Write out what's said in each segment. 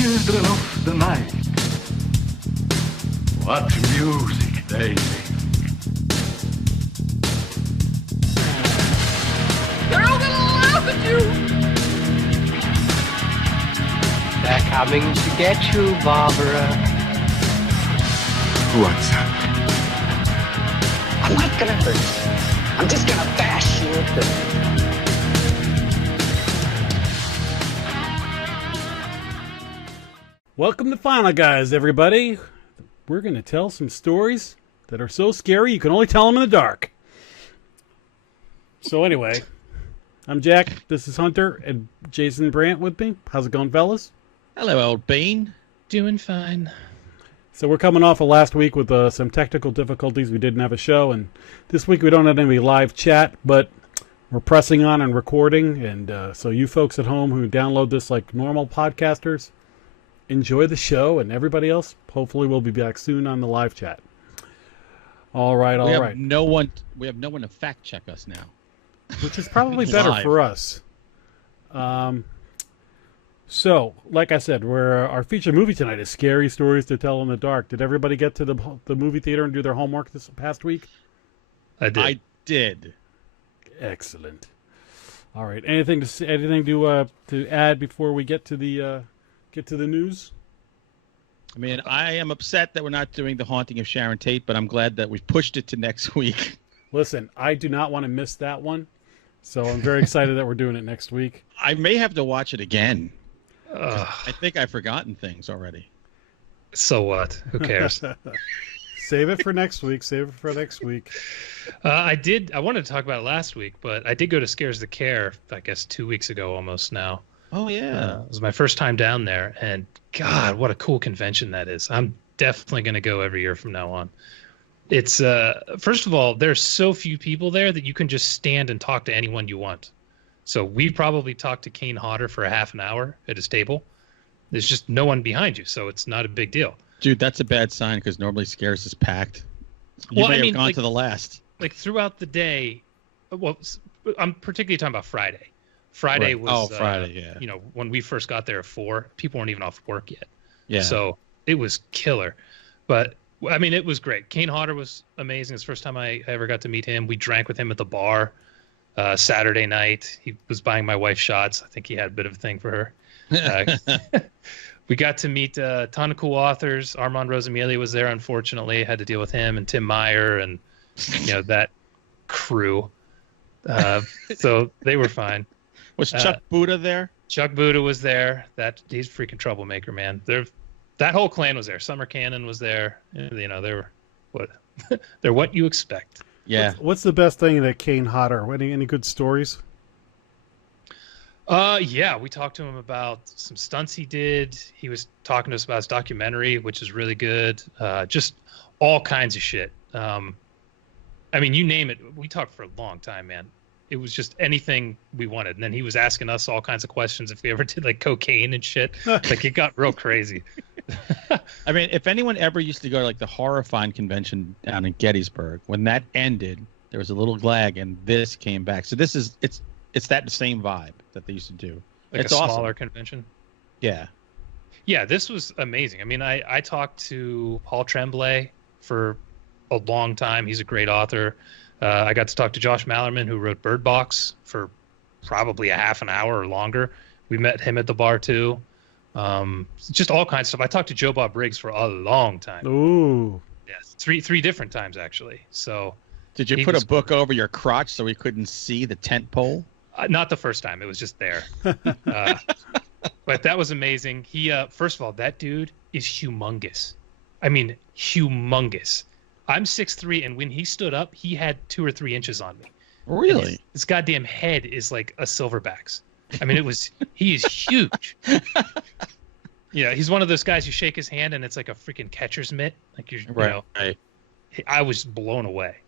children of the night. What music they make. They're all gonna laugh at you! They're coming to get you, Barbara. What's up? I'm not gonna hurt you. I'm just gonna bash you a bit. Welcome to Final Guys, everybody. We're going to tell some stories that are so scary you can only tell them in the dark. So anyway, I'm Jack, this is Hunter, and Jason Brant with me. How's it going, fellas? Hello, old bean. Doing fine. So we're coming off of last week with some technical difficulties. We didn't have a show, and this week we don't have any live chat, but we're pressing on and recording, and so you folks at home who download this like normal podcasters, enjoy the show, and everybody else, hopefully we'll be back soon on the live chat. All right. We have no one to fact check us now, which is probably better for us. So, like I said, our featured movie tonight is Scary Stories to Tell in the Dark. Did everybody get to the movie theater and do their homework this past week? I did. Excellent. All right. Anything to add before we get to the news? I mean, I am upset that we're not doing The Haunting of Sharon Tate, but I'm glad that we've pushed it to next week. Listen, I do not want to miss that one, so I'm very excited that we're doing it next week. I may have to watch it again. I think I've forgotten things already. So what? Who cares? Save it for next week. I wanted to talk about it last week, but I did go to Scares the Care, I guess 2 weeks ago almost now. Oh, yeah. It was my first time down there, and God, what a cool convention that is. I'm definitely going to go every year from now on. It's, first of all, there's so few people there that you can just stand and talk to anyone you want. So we probably talked to Kane Hodder for a half an hour at his table. There's just no one behind you, so it's not a big deal. Dude, that's a bad sign because normally Scares is packed. You may have gone to the last. Like throughout the day, well, I'm particularly talking about Friday. Friday was Friday, yeah. You know, when we first got there at 4, people weren't even off work yet. Yeah. So it was killer. But I mean, it was great. Kane Hodder was amazing. It's the first time I ever got to meet him. We drank with him at the bar Saturday night. He was buying my wife shots. I think he had a bit of a thing for her. We got to meet a ton of cool authors. Armand Rosamilia was there, unfortunately. Had to deal with him and Tim Meyer and that crew. So they were fine. Was Chuck Buddha there? Chuck Buddha was there. He's a freaking troublemaker, man. That whole clan was there. Summer Cannon was there. They were they're what you expect. Yeah. What's the best thing that Kane Hodder? Any good stories? Yeah, we talked to him about some stunts he did. He was talking to us about his documentary, which is really good. Just all kinds of shit. I mean, you name it. We talked for a long time, man. It was just anything we wanted. And then he was asking us all kinds of questions if we ever did like cocaine and shit. Like it got real crazy. I mean, if anyone ever used to go to like the Horrifying convention down in Gettysburg, when that ended, there was a little lag and this came back. So it's that same vibe that they used to do. Like it's a awesome. smaller convention. Yeah. Yeah, this was amazing. I mean, I talked to Paul Tremblay for a long time. He's a great author. I got to talk to Josh Mallerman, who wrote Bird Box, for probably a half an hour or longer. We met him at the bar too. Just all kinds of stuff. I talked to Joe Bob Briggs for a long time. Ooh. Yes, three different times actually. So did you put a book over your crotch so we couldn't see the tent pole? Not the first time. It was just there. But that was amazing. He first of all, that dude is humongous. I mean, humongous. I'm 6'3", and when he stood up, he had 2 or 3 inches on me. Really? His goddamn head is like a silverback's. I mean, he is huge. Yeah, he's one of those guys you shake his hand and it's like a freaking catcher's mitt. Like right. I was blown away.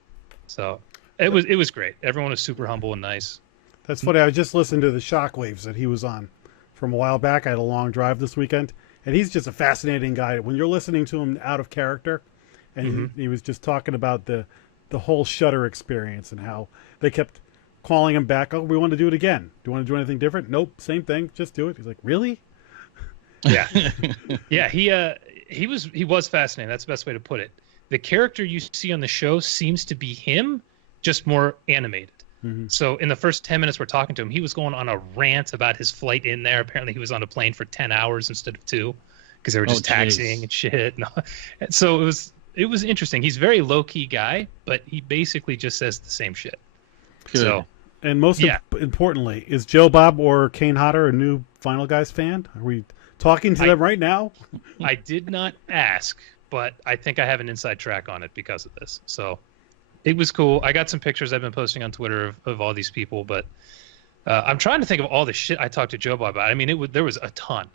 So it was great. Everyone was super humble and nice. That's funny. I just listened to the Shockwaves that he was on from a while back. I had a long drive this weekend, and he's just a fascinating guy. When you're listening to him out of character, and he was just talking about the whole Shudder experience and how they kept calling him back. Oh, we want to do it again. Do you want to do anything different? Nope, same thing. Just do it. He's like, really? Yeah, yeah. He was fascinating. That's the best way to put it. The character you see on the show seems to be him, just more animated. Mm-hmm. So in the first 10 minutes we're talking to him, he was going on a rant about his flight in there. Apparently he was on a plane for 10 hours instead of 2 because they were just taxiing and shit. And so it was interesting. He's a very low-key guy, but he basically just says the same shit. Good. So, and most importantly, is Joe Bob or Kane Hodder a new Final Guys fan? Are we talking to them right now? I did not ask, but I think I have an inside track on it because of this. So it was cool. I got some pictures I've been posting on Twitter of all these people, but I'm trying to think of all the shit I talked to Joe Bob about. I mean, there was a ton,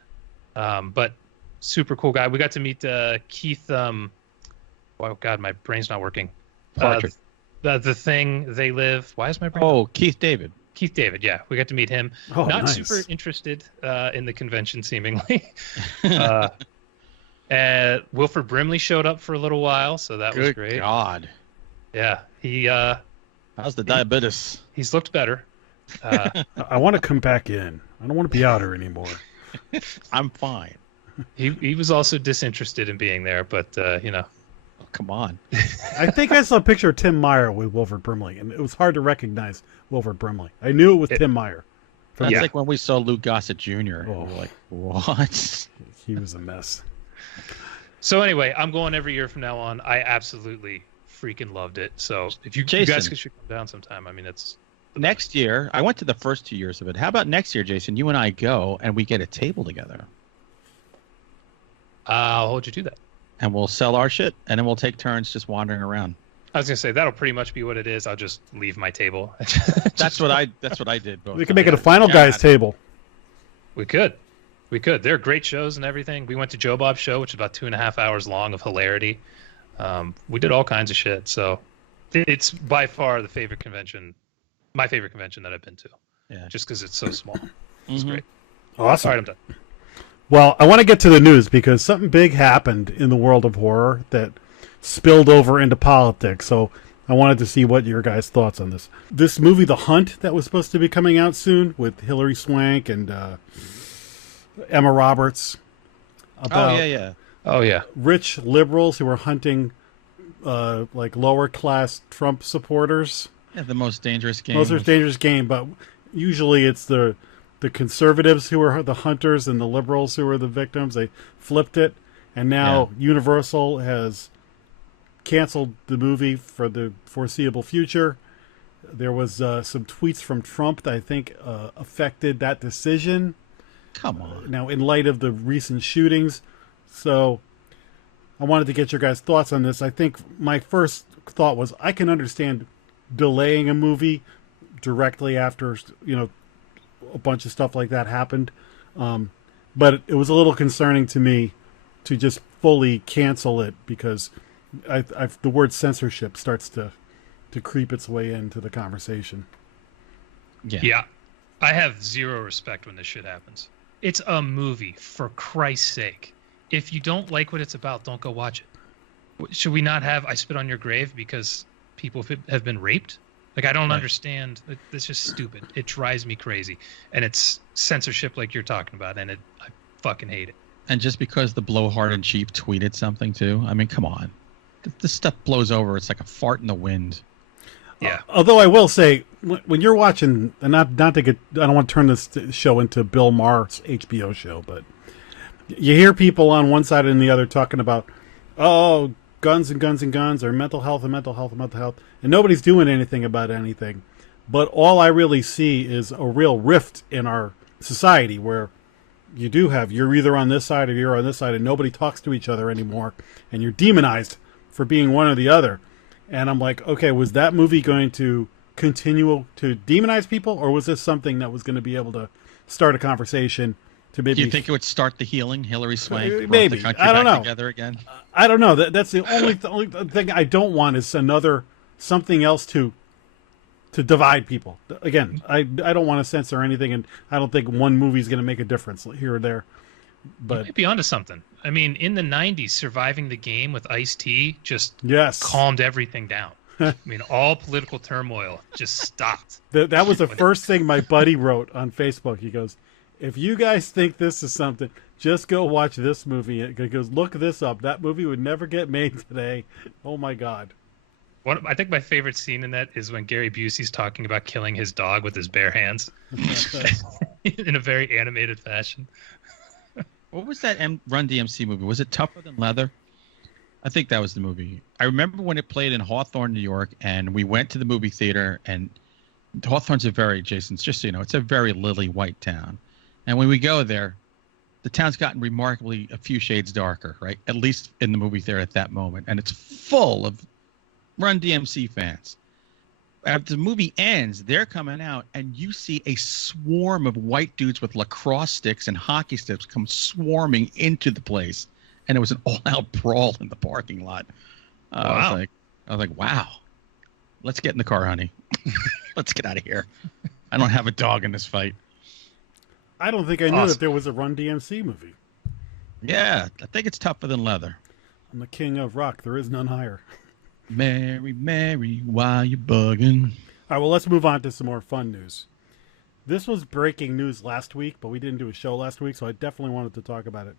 but super cool guy. We got to meet Keith. Oh God, my brain's not working. Partridge. The Thing, They Live. Why is my brain? Oh, Keith David. Keith David, yeah. We got to meet him. Oh, Not nice. super interested in the convention, seemingly. Wilford Brimley showed up for a little while, so that was great. Good God. Yeah, How's the diabetes? he's looked better. I want to come back in. I don't want to be out here anymore. I'm fine. He was also disinterested in being there, but Oh, come on. I think I saw a picture of Tim Meyer with Wilford Brimley, and it was hard to recognize Wilford Brimley. I knew it was Tim Meyer. That's Yeah. like when we saw Lou Gossett Jr. Oh. We were like, what? He was a mess. So anyway, I'm going every year from now on. I absolutely freaking loved it. So if you guys Jason. should come down sometime. I mean, it's Next year, I went to the first 2 years of it. How about next year, Jason? You and I go and we get a table together. I'll hold you to that. And we'll sell our shit, and then we'll take turns just wandering around. I was gonna say that'll pretty much be what it is. I'll just leave my table. That's what I did. Both We can make it a times. Final Guys God. table. We could. They're great shows and everything. We went to Joe Bob's show, which is about 2.5 hours long of hilarity. We did all kinds of shit. So it's by far my favorite convention that I've been to. Yeah. Just because it's so small. It's great. Awesome. All right, I'm done. Well, I want to get to the news because something big happened in the world of horror that spilled over into politics. So I wanted to see what your guys' thoughts on this. This movie, The Hunt, that was supposed to be coming out soon with Hilary Swank and Emma Roberts. About Oh yeah. rich liberals who are hunting like lower class Trump supporters. Yeah, the most dangerous game. Most dangerous game, but usually it's the conservatives who are the hunters and the liberals who are the victims. They flipped it, and now Universal has canceled the movie for the foreseeable future. There was some tweets from Trump that I think affected that decision. Come on. Now, in light of the recent shootings, so I wanted to get your guys' thoughts on this. I think my first thought was I can understand delaying a movie directly after a bunch of stuff like that happened, but it was a little concerning to me to just fully cancel it because the word censorship starts to creep its way into the conversation. Yeah. I have zero respect when this shit happens. It's a movie, for Christ's sake. If you don't like what it's about, don't go watch it. Should we not have I Spit on Your Grave because people have been raped? Like, I don't understand. It's just stupid. It drives me crazy. And it's censorship like you're talking about, and I fucking hate it. And just because the blowhard chief tweeted something too, I mean, come on. This stuff blows over. It's like a fart in the wind. Yeah. Although I will say, when you're watching, and not to get, I don't want to turn this show into Bill Maher's HBO show, but you hear people on one side and the other talking about, oh, guns and guns and guns, or mental health and mental health and mental health, and nobody's doing anything about anything. But all I really see is a real rift in our society where you're either on this side or you're on this side, and nobody talks to each other anymore, and you're demonized for being one or the other. And I'm like, okay, was that movie going to continue to demonize people, or was this something that was going to be able to start a conversation to maybe? Do you think it would start the healing? Hillary Swank brought Maybe. the country I don't back know. together again. I don't know. That's the only thing I don't want is something else to divide people. Again, I don't want to censor anything, and I don't think one movie is going to make a difference here or there. But You might be onto something. I mean, in the 90s, Surviving the Game with Ice-T just yes, calmed everything down. I mean, all political turmoil just stopped. that was the first thing my buddy wrote on Facebook. He goes, If you guys think this is something, just go watch this movie. Because look this up. That movie would never get made today. Oh my God. I think my favorite scene in that is when Gary Busey's talking about killing his dog with his bare hands in a very animated fashion. What was that Run DMC movie? Was it Tougher Than Leather? I think that was the movie. I remember when it played in Hawthorne, New York, and we went to the movie theater, and Hawthorne's just so you know, it's a very lily white town. And when we go there, the town's gotten remarkably a few shades darker, right? At least in the movie theater at that moment. And it's full of Run DMC fans. After the movie ends, they're coming out, and you see a swarm of white dudes with lacrosse sticks and hockey sticks come swarming into the place. And it was an all-out brawl in the parking lot. Wow. I was like, wow. Let's get in the car, honey. Let's get out of here. I don't have a dog in this fight. I don't think I knew that there was a Run DMC movie. Yeah, I think it's Tougher Than Leather. I'm the king of rock. There is none higher. Mary, Mary, why you bugging? All right, well, let's move on to some more fun news. This was breaking news last week, but we didn't do a show last week, so I definitely wanted to talk about it.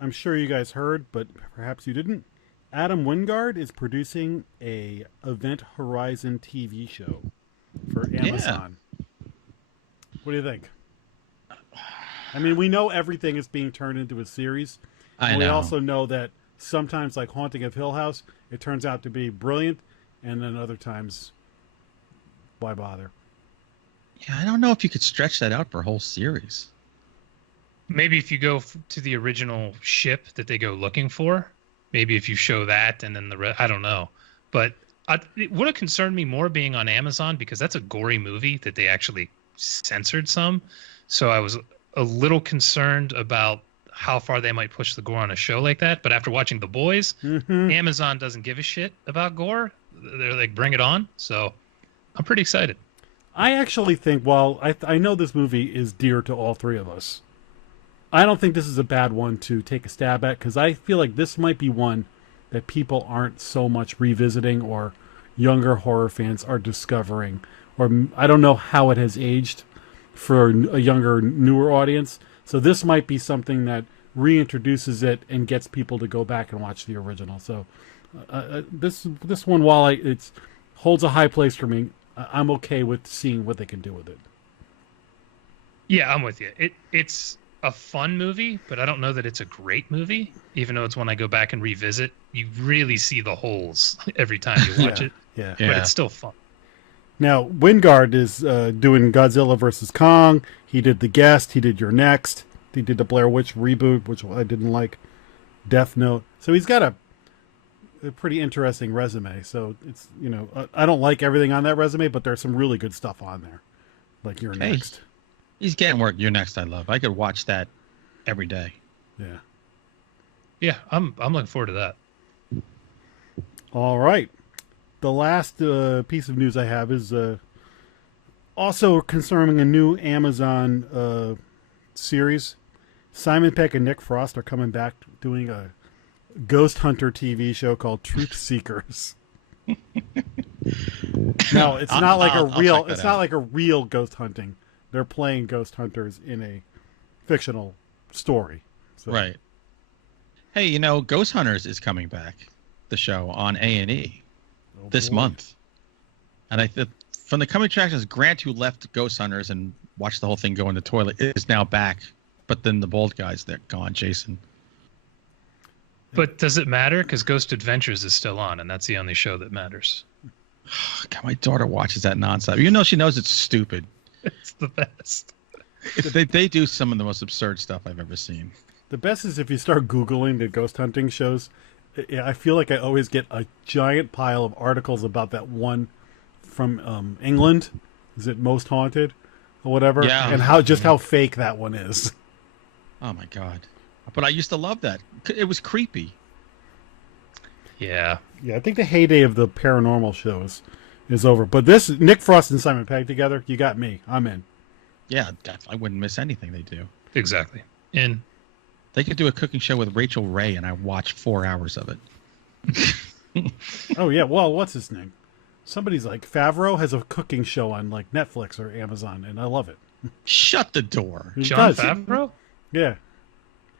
I'm sure you guys heard, but perhaps you didn't. Adam Wingard is producing a Event Horizon TV show for Amazon. Yeah. What do you think? I mean, we know everything is being turned into a series. We also know that sometimes, like Haunting of Hill House, it turns out to be brilliant, and then other times, why bother? Yeah, I don't know if you could stretch that out for a whole series. Maybe if you go to the original ship that they go looking for, maybe if you show that and then I don't know. But it would have concerned me more being on Amazon because that's a gory movie that they actually censored some. So I was a little concerned about how far they might push the gore on a show like that. But after watching The Boys, Amazon doesn't give a shit about gore. They're like, bring it on. So I'm pretty excited. I actually think, while I know this movie is dear to all three of us, I don't think this is a bad one to take a stab at, because I feel like this might be one that people aren't so much revisiting, or younger horror fans are discovering, or I don't know how it has aged for a younger, newer audience. So this might be something that reintroduces it and gets people to go back and watch the original. So this one, while it holds a high place for me, I'm okay with seeing what they can do with it. Yeah, I'm with you. It's a fun movie, but I don't know that it's a great movie. Even though it's one I go back and revisit, you really see the holes every time you watch it. Yeah, but it's still fun. Now, Wingard is doing Godzilla vs. Kong. He did The Guest. He did You're Next. He did the Blair Witch reboot, which I didn't like. Death Note. So he's got a pretty interesting resume. So it's, I don't like everything on that resume, but there's some really good stuff on there. Like You're Next. He's getting work. You're Next, I love. I could watch that every day. Yeah. Yeah, I'm looking forward to that. All right. The last piece of news I have is also concerning a new Amazon series. Simon Pegg and Nick Frost are coming back doing a ghost hunter TV show called Truth Seekers. No, it's not like a real ghost hunting. They're playing ghost hunters in a fictional story. So. Right. Hey, Ghost Hunters is coming back, the show on A&E this month. And from the coming attractions, Grant, who left Ghost Hunters and watched the whole thing go in the toilet, is now back. But then the bald guy's there gone, Jason. But does it matter? Because Ghost Adventures is still on, and that's the only show that matters. God, my daughter watches that nonstop. She knows it's stupid. It's the best. They do some of the most absurd stuff I've ever seen. The best is if you start Googling the ghost hunting shows. I feel like I always get a giant pile of articles about that one from England. Is it Most Haunted or whatever? Yeah. And how fake that one is. Oh my God. But I used to love that. It was creepy. Yeah. Yeah, I think the heyday of the paranormal shows is over. But this, Nick Frost and Simon Pegg together, you got me. I'm in. Yeah, I wouldn't miss anything they do. Exactly. In. They could do a cooking show with Rachel Ray, and I watch 4 hours of it. Oh, yeah. Well, what's his name? Somebody's like, Favreau has a cooking show on like Netflix or Amazon, and I love it. Shut the door. He Jon does. Favreau? Yeah.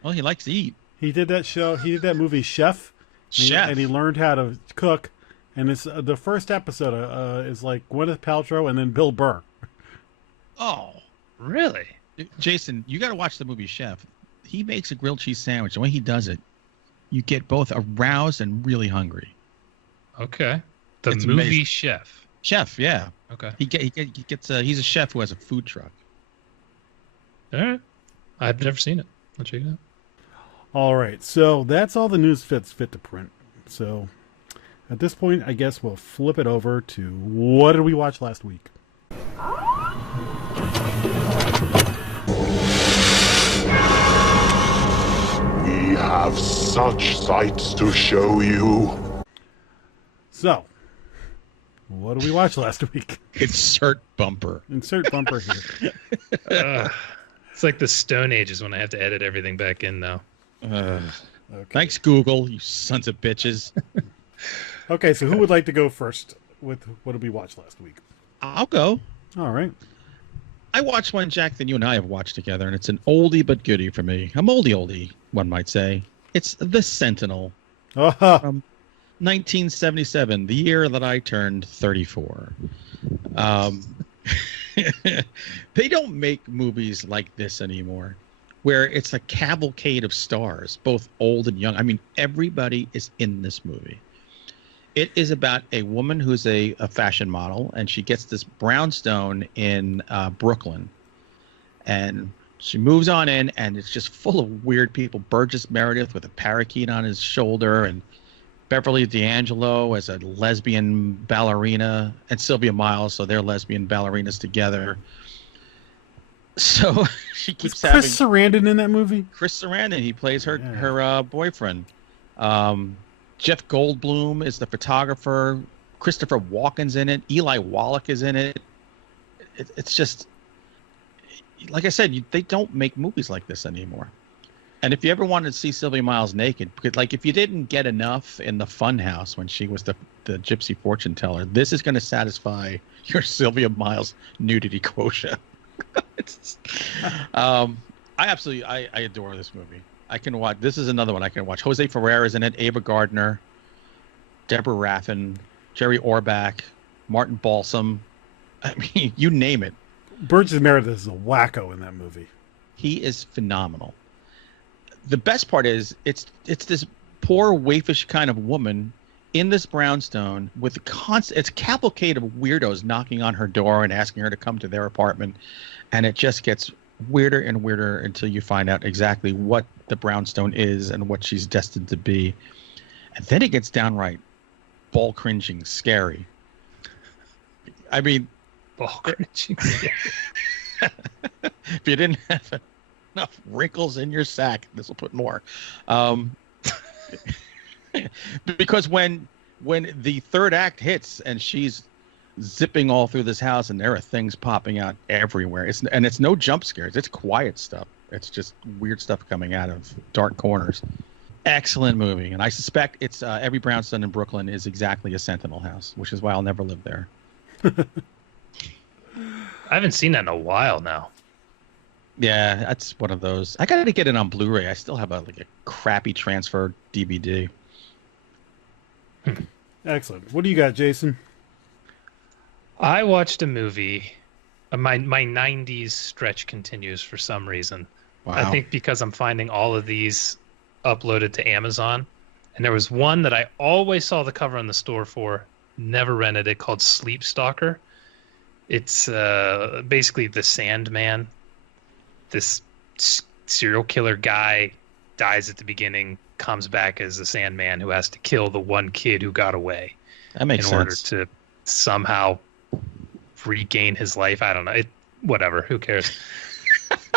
Well, he likes to eat. He did that show. He did that movie Chef. Chef. And he learned how to cook. And it's the first episode is like Gwyneth Paltrow and then Bill Burr. Oh, Really? Jason, you got to watch the movie Chef. He makes a grilled cheese sandwich. The way he does it, you get both aroused and really hungry. Okay. The It's movie amazing. Chef. Chef, yeah. Okay. He gets he's a chef who has a food truck. All right. I've never seen it. I'll check it out. All right, so that's all the news fit to print. So at this point, I guess we'll flip it over to what did we watch last week? We have such sights to show you. So, what did we watch last week? Insert bumper. Insert bumper here. It's like the Stone Ages when I have to edit everything back in now. Okay. Thanks, Google, you sons of bitches. Okay, so who would like to go first with what did we watch last week? I'll go. All right. I watched one, Jack, that you and I have watched together, and it's an oldie but goodie for me. A oldie, one might say. It's The Sentinel. Uh-huh. 1977, the year that I turned 34. They don't make movies like this anymore, where it's a cavalcade of stars, both old and young. I mean, everybody is in this movie. It is about a woman who's a fashion model, and she gets this brownstone in Brooklyn. And she moves on in, and it's just full of weird people. Burgess Meredith with a parakeet on his shoulder, and Beverly D'Angelo as a lesbian ballerina, and Sylvia Miles, so they're lesbian ballerinas together. So she keeps having Chris Sarandon in that movie? Chris Sarandon. He plays her boyfriend. Jeff Goldblum is the photographer. Christopher Walken's in it. Eli Wallach is in it. It's just, like I said, they don't make movies like this anymore. And if you ever wanted to see Sylvia Miles naked, because like if you didn't get enough in the Funhouse when she was the gypsy fortune teller, this is going to satisfy your Sylvia Miles nudity quota. I adore this movie. I can watch. This is another one I can watch. Jose Ferrer is in it. Ava Gardner, Deborah Raffin, Jerry Orbach, Martin Balsam. I mean, you name it. Burgess Meredith is a wacko in that movie. He is phenomenal. The best part is it's this poor waifish kind of woman in this brownstone with it's a cavalcade of weirdos knocking on her door and asking her to come to their apartment, and it just gets weirder and weirder until you find out exactly what the brownstone is and what she's destined to be. And then it gets downright ball cringing scary. I mean, Ball cringing. if you didn't have enough wrinkles in your sack, this will put more. Because when the third act hits and she's zipping all through this house and there are things popping out everywhere, it's no jump scares, it's quiet stuff. It's just weird stuff coming out of dark corners. Excellent movie, and I suspect it's every brownstone in Brooklyn is exactly a Sentinel house, which is why I'll never live there. I haven't seen that in a while now. Yeah, that's one of those. I got to get it on Blu-ray. I still have a crappy transfer DVD. Excellent. What do you got, Jason? I watched a movie. My 90s stretch continues for some reason. Wow. I think because I'm finding all of these uploaded to Amazon. And there was one that I always saw the cover on the store for, never rented it, called Sleep Stalker. It's basically the Sandman. This serial killer guy dies at the beginning, comes back as the Sandman who has to kill the one kid who got away. That makes sense. In order to somehow regain his life. I don't know. Whatever. Who cares?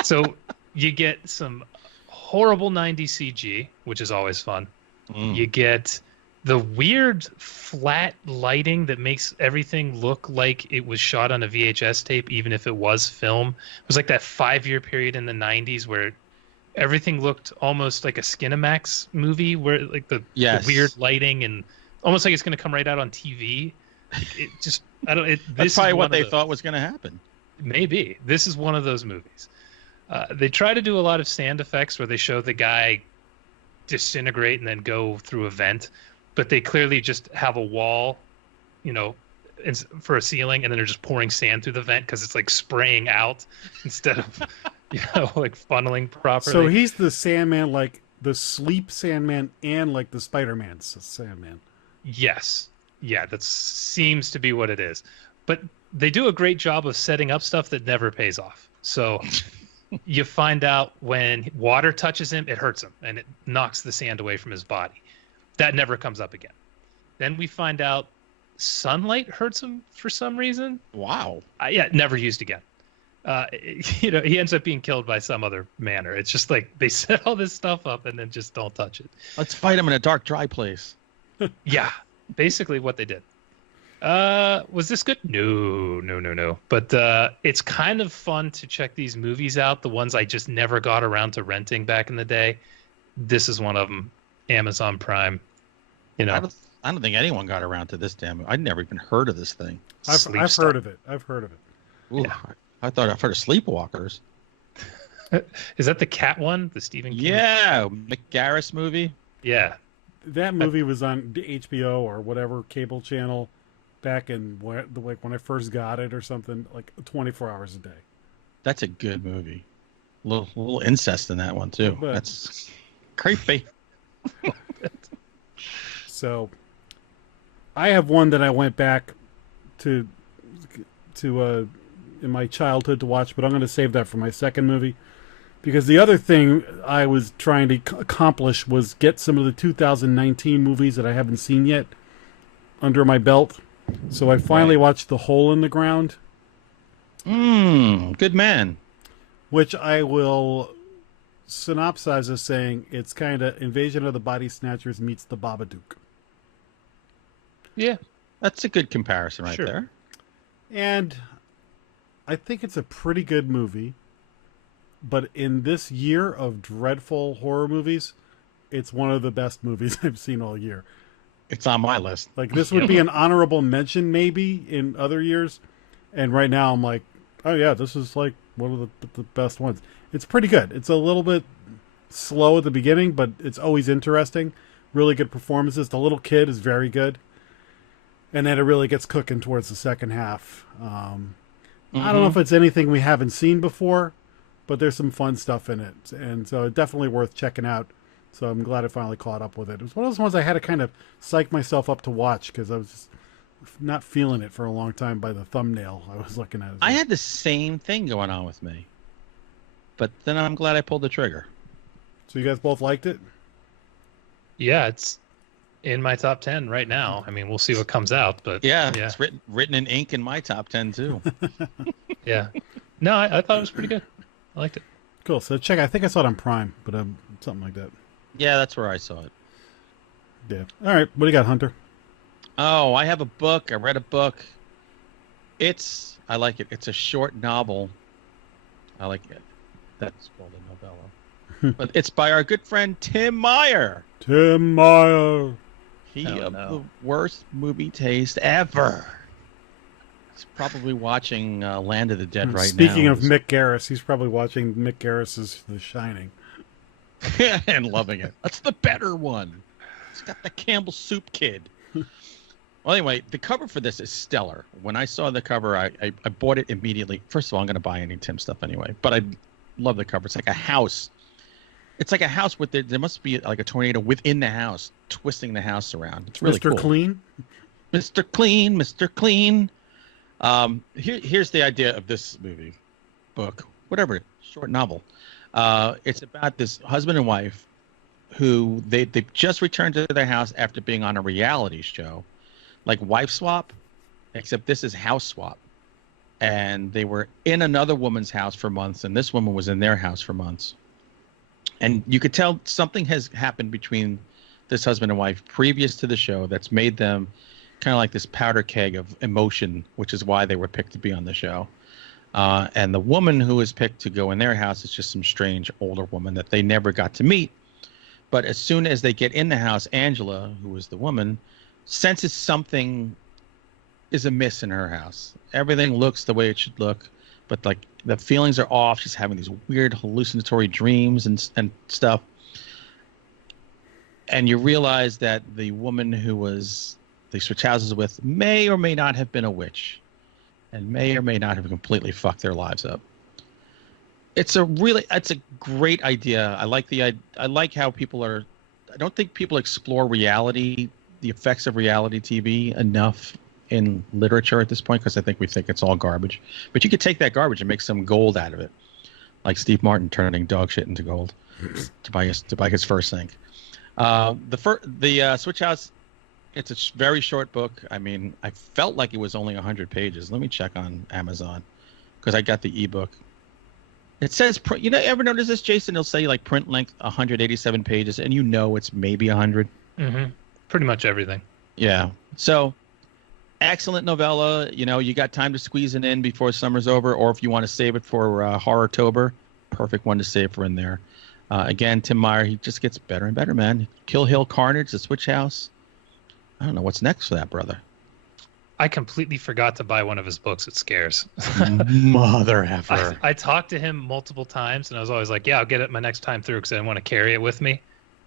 So you get some horrible 90s CG, which is always fun. You get the weird flat lighting that makes everything look like it was shot on a VHS tape, even if it was film. It was like that 5-year period in the 90s where everything looked almost like a Skinamax movie, where like the weird lighting and almost like it's going to come right out on TV. It just, I don't. That's probably what they thought was going to happen. Maybe. This is one of those movies. They try to do a lot of sand effects where they show the guy disintegrate and then go through a vent, but they clearly just have a wall, for a ceiling, and then they're just pouring sand through the vent because it's like spraying out instead of, like funneling properly. So he's the Sandman, like the Sleep Sandman and like the Spider-Man Sandman. Yes. Yeah, that seems to be what it is. But they do a great job of setting up stuff that never pays off. So you find out when water touches him, it hurts him, and it knocks the sand away from his body. That never comes up again. Then we find out sunlight hurts him for some reason. Wow. Never used again. He ends up being killed by some other manner. It's just like they set all this stuff up and then just don't touch it. Let's fight him in a dark, dry place. Yeah, basically what they did. Was this good? No. But it's kind of fun to check these movies out, the ones I just never got around to renting back in the day. This is one of them. Amazon Prime. I don't think anyone got around to this damn. I'd never even heard of this thing. I've heard of it. Ooh, Yeah. I've heard of Sleepwalkers. Is that the cat one? The Stephen King? Yeah, McGarris movie. Yeah. That movie was on HBO or whatever cable channel back in when I first got it or something, like 24 hours a day. That's a good movie. A little incest in that one too. That's creepy. So I have one that I went back to in my childhood to watch, but I'm going to save that for my second movie, because the other thing I was trying to accomplish was get some of the 2019 movies that I haven't seen yet under my belt. So I finally watched The Hole in the Ground. Good man. Which I will synopsize as saying it's kind of Invasion of the Body Snatchers meets The Babadook. Yeah, that's a good comparison right Sure. there. And I think it's a pretty good movie. But in this year of dreadful horror movies, it's one of the best movies I've seen all year. It's on my list. Like, this would be an honorable mention maybe in other years. And right now I'm like, oh yeah, this is like one of the best ones. It's pretty good. It's a little bit slow at the beginning, but it's always interesting. Really good performances. The little kid is very good. And then it really gets cooking towards the second half. I don't know if it's anything we haven't seen before, but there's some fun stuff in it. And so definitely worth checking out. So I'm glad I finally caught up with it. It was one of those ones I had to kind of psych myself up to watch because I was just not feeling it for a long time by the thumbnail I was looking at. I had the same thing going on with me. But then I'm glad I pulled the trigger. So you guys both liked it? Yeah, it's in my top 10 right now. I mean, we'll see what comes out, but yeah. It's written in ink in my top 10 too. Yeah. No, I thought it was pretty good. I liked it. Cool. So check. I think I saw it on Prime, but something like that. Yeah, that's where I saw it. Yeah. All right. What do you got, Hunter? Oh, I have a book. I read a book. I like it. It's a short novel. I like it. That's called a novella. But it's by our good friend Tim Meyer. Tim Meyer. He of the worst movie taste ever. He's probably watching Land of the Dead right now. Speaking of Mick Garris, he's probably watching Mick Garris's The Shining. And loving it. That's the better one. It's got the Campbell Soup Kid. Well, anyway, the cover for this is stellar. When I saw the cover, I bought it immediately. First of all, I'm going to buy any Tim stuff anyway. But I love the cover. It's like a house. It's like a house with there must be like a tornado within the house, twisting the house around. It's really cool. Mr. Clean? Mr. Clean, Mr. Clean. Here's the idea of this movie, book, whatever, short novel. It's about this husband and wife who they just returned to their house after being on a reality show, like Wife Swap, except this is House Swap. And they were in another woman's house for months, and this woman was in their house for months. And you could tell something has happened between this husband and wife previous to the show that's made them kind of like this powder keg of emotion, which is why they were picked to be on the show. And the woman who was picked to go in their house is just some strange older woman that they never got to meet. But as soon as they get in the house, Angela, who is the woman, senses something is amiss in her house. Everything looks the way it should look, but like the feelings are off. She's having these weird hallucinatory dreams and stuff. And you realize that the woman who was they switch houses with may or may not have been a witch, and may or may not have completely fucked their lives up. It's a great idea. I like how people are. I don't think people explore reality, the effects of reality TV enough in literature at this point, because I think we think it's all garbage. But you could take that garbage and make some gold out of it, like Steve Martin turning dog shit into gold to buy his first sink. The Switch House, it's a very short book. I mean, I felt like it was only 100 pages. Let me check on Amazon because I got the ebook. It says, you know, ever notice this, Jason? It'll say like print length 187 pages, and you know it's maybe 100. Mm-hmm. Pretty much everything. Yeah. So, excellent novella. You know, you got time to squeeze it in before summer's over, or if you want to save it for Horror-tober, perfect one to save for in there. Again, Tim Meyer, he just gets better and better, man. Kill Hill Carnage, The Switch House. I don't know what's next for that brother. I completely forgot to buy one of his books at Scares. Mother effer. I talked to him multiple times, and I was always like, yeah, I'll get it my next time through because I didn't want to carry it with me.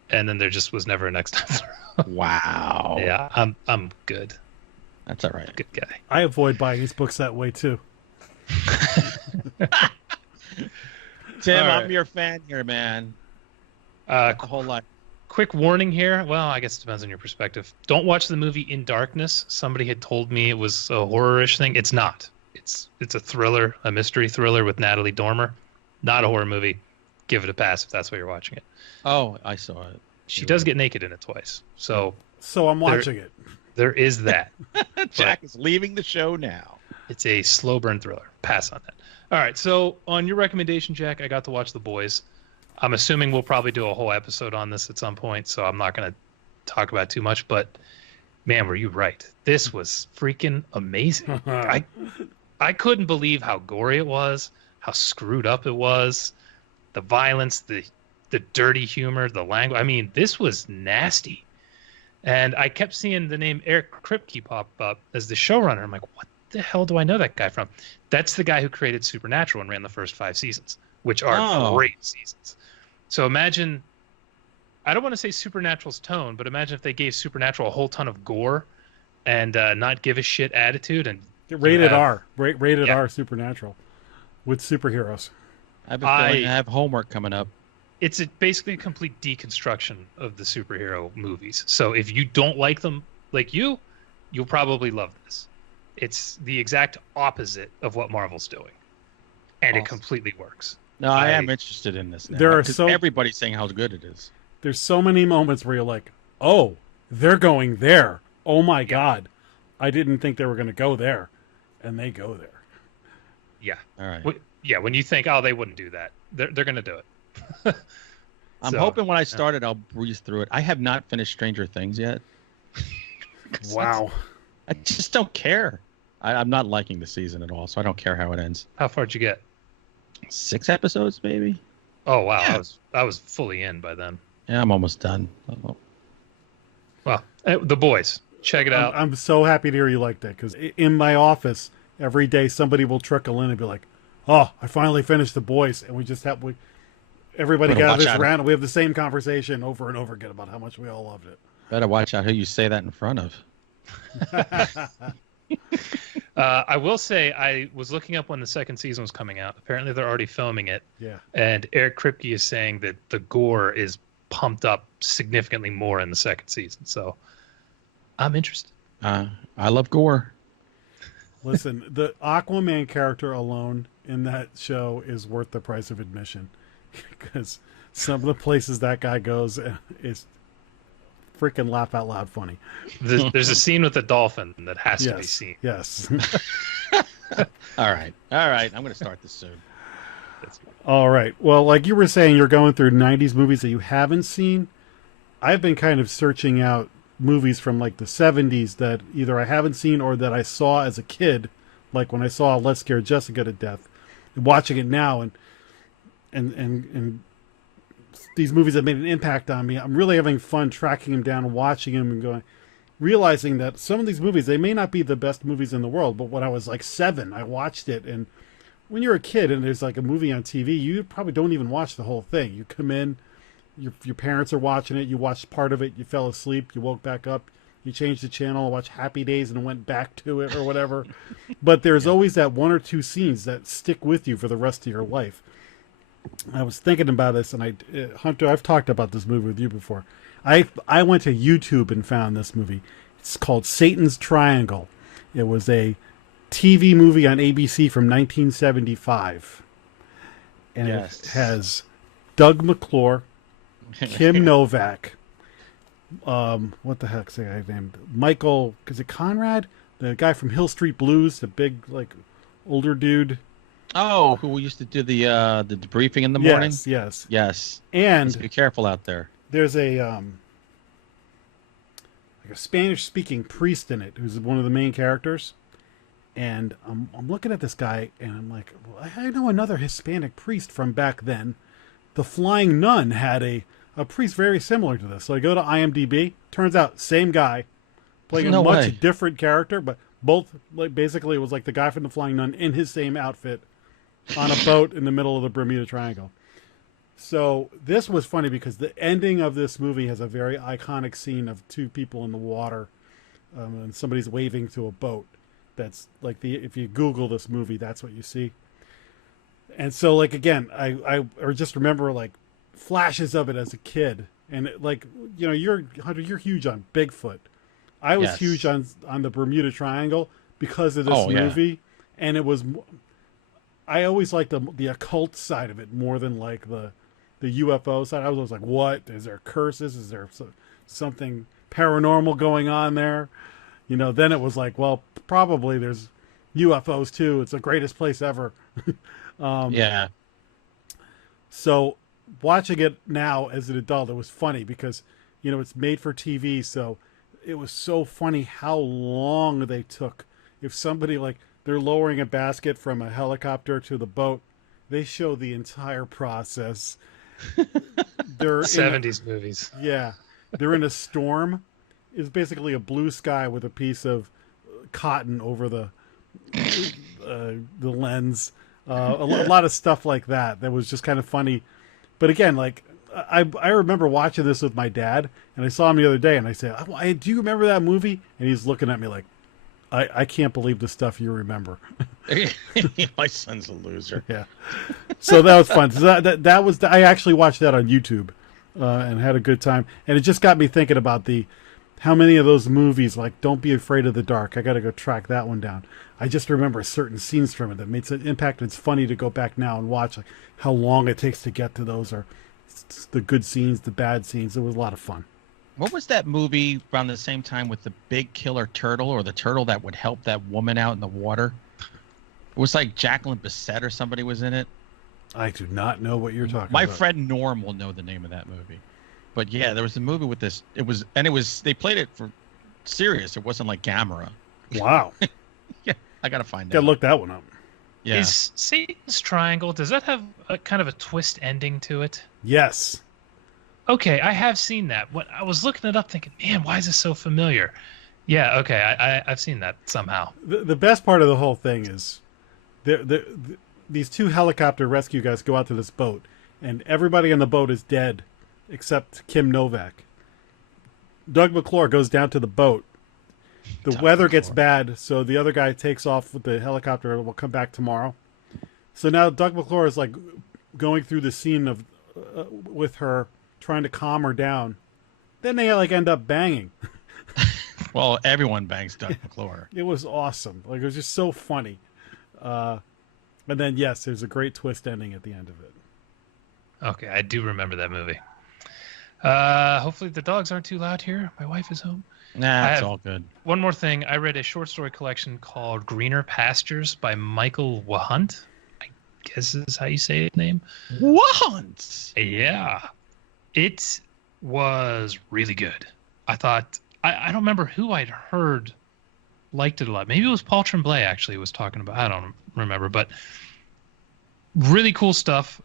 And then there just was never a next time through. Wow. Yeah, I'm good. That's all right. Good guy. I avoid buying his books that way, too. Tim, All right. I'm your fan here, man. A The whole lot. quick warning here. Well, I guess it depends on your perspective. Don't watch the movie In Darkness. Somebody had told me it was a horror-ish thing. It's not. It's a thriller, a mystery thriller with Natalie Dormer. Not a horror movie. Give it a pass if that's why you're watching it. Oh, I saw it. She does get naked in it twice. So I'm watching it. there is that. Jack is leaving the show now. It's a slow burn thriller. Pass on that. All right. So on your recommendation, Jack, I got to watch The Boys. I'm assuming we'll probably do a whole episode on this at some point, so I'm not going to talk about it too much. But man, were you right? This was freaking amazing. I couldn't believe how gory it was, how screwed up it was, the violence, the dirty humor, the language. I mean, this was nasty. And I kept seeing the name Eric Kripke pop up as the showrunner. I'm like, what the hell do I know that guy from? That's the guy who created Supernatural and ran the first 5 seasons, which are great seasons. So imagine, I don't want to say Supernatural's tone, but imagine if they gave Supernatural a whole ton of gore and not give a shit attitude. And Rated R. Rated R Supernatural with superheroes. I have a feeling I have homework coming up. It's basically a complete deconstruction of the superhero movies. So if you don't like them like you'll probably love this. It's the exact opposite of what Marvel's doing. And it completely works. No, I am interested in this now. There are everybody's saying how good it is. There's so many moments where you're like, oh, they're going there. Oh my God. I didn't think they were going to go there. And they go there. Yeah. All right. When you think, oh, they wouldn't do that. They're going to do it. I'm hoping when I start it, I'll breeze through it. I have not finished Stranger Things yet. Wow. I just don't care. I'm not liking the season at all, so I don't care how it ends. How far did you get? 6 episodes, maybe? Oh, wow. Yeah. I was fully in by then. Yeah, I'm almost done. Well, The Boys. Check it out. I'm so happy to hear you like that, because in my office, every day somebody will trickle in and be like, oh, I finally finished The Boys. And we just have... Everybody gathers around and we have the same conversation over and over again about how much we all loved it. Better watch out who you say that in front of. I will say I was looking up when the second season was coming out. Apparently they're already filming it. Yeah. And Eric Kripke is saying that the gore is pumped up significantly more in the second season. So I'm interested. I love gore. Listen, the Aquaman character alone in that show is worth the price of admission. Because some of the places that guy goes is freaking laugh out loud funny. There's a scene with the dolphin that has to be seen. Yes. All right. I'm going to start this soon. All right. Well, like you were saying, you're going through 90s movies that you haven't seen. I've been kind of searching out movies from like the 70s that either I haven't seen or that I saw as a kid, like when I saw Let's Scare Jessica to Death, and watching it now and these movies have made an impact on me. I'm really having fun tracking them down and watching them and realizing that some of these movies, they may not be the best movies in the world, but when I was like 7, I watched it and when you're a kid and there's like a movie on TV, you probably don't even watch the whole thing. You come in, your parents are watching it, you watched part of it, you fell asleep, you woke back up, you changed the channel, watched Happy Days and went back to it or whatever. But there's always that one or two scenes that stick with you for the rest of your life. I was thinking about this, and Hunter, I've talked about this movie with you before. I went to YouTube and found this movie. It's called Satan's Triangle. It was a TV movie on ABC from 1975. And it has Doug McClure, Kim Novak, what the heck's the guy's name? Michael, is it Conrad? The guy from Hill Street Blues, the big, like, older dude. Oh, who used to do the debriefing in the morning? Yes. And let's be careful out there. There's a like a Spanish-speaking priest in it who's one of the main characters. And I'm looking at this guy, and I'm like, well, I know another Hispanic priest from back then. The Flying Nun had a priest very similar to this. So I go to IMDb. Turns out, same guy, playing a much different character, but both, like, basically it was like the guy from The Flying Nun in his same outfit on a boat in the middle of the Bermuda Triangle. So this was funny because the ending of this movie has a very iconic scene of two people in the water, and somebody's waving to a boat. That's like if you Google this movie, that's what you see. And so, like, again, I just remember like flashes of it as a kid, and like, you know, Hunter, you're huge on Bigfoot. I was huge on the Bermuda Triangle because of this movie, and it was. I always liked the occult side of it more than like the UFO side. I was always like, what? Is there curses? Is there something paranormal going on there? You know, then it was like, well, probably there's UFOs too. It's the greatest place ever. So watching it now as an adult, it was funny because, you know, it's made for TV. So it was so funny how long they took. If somebody, like, they're lowering a basket from a helicopter to the boat, they show the entire process. They're 70s movies. Yeah. They're in a storm. It's basically a blue sky with a piece of cotton over the lens. A lot of stuff like that. That was just kind of funny. But again, like, I remember watching this with my dad, and I saw him the other day, and I said, do you remember that movie? And he's looking at me like, I can't believe the stuff you remember. My son's a loser. Yeah. So that was fun. So that was I actually watched that on YouTube and had a good time. And it just got me thinking about how many of those movies, like Don't Be Afraid of the Dark. I got to go track that one down. I just remember certain scenes from it that made such impact. It's funny to go back now and watch, like, how long it takes to get to those, or the good scenes, the bad scenes. It was a lot of fun. What was that movie around the same time with the big killer turtle, or the turtle that would help that woman out in the water? It was like Jacqueline Bisset or somebody was in it. I do not know what you're talking about. My friend Norm will know the name of that movie. But yeah, there was a movie with this. They played it for serious. It wasn't like Gamera. Wow. Yeah, I gotta find out. Gotta look that one up. Yeah. Is Satan's Triangle, does that have a kind of a twist ending to it? Yes. Okay, I have seen that. When I was looking it up, thinking, man, why is this so familiar? Yeah, okay, I've seen that somehow. The best part of the whole thing is these two helicopter rescue guys go out to this boat, and everybody on the boat is dead except Kim Novak. Doug McClure goes down to the boat. The weather gets bad, so the other guy takes off with the helicopter and will come back tomorrow. So now Doug McClure is like going through the scene of with her, trying to calm her down. Then they like end up banging. Well, everyone bangs Doug McClure. It was awesome. Like, it was just so funny. And then, yes, there's a great twist ending at the end of it. Okay, I do remember that movie. Hopefully the dogs aren't too loud here. My wife is home. Nah, it's all good. One more thing. I read a short story collection called Greener Pastures by Michael Wahunt. I guess is how you say his name. Wahunt! Yeah. It was really good. I thought... I don't remember who I'd heard liked it a lot. Maybe it was Paul Tremblay actually was talking about. I don't remember, but really cool stuff.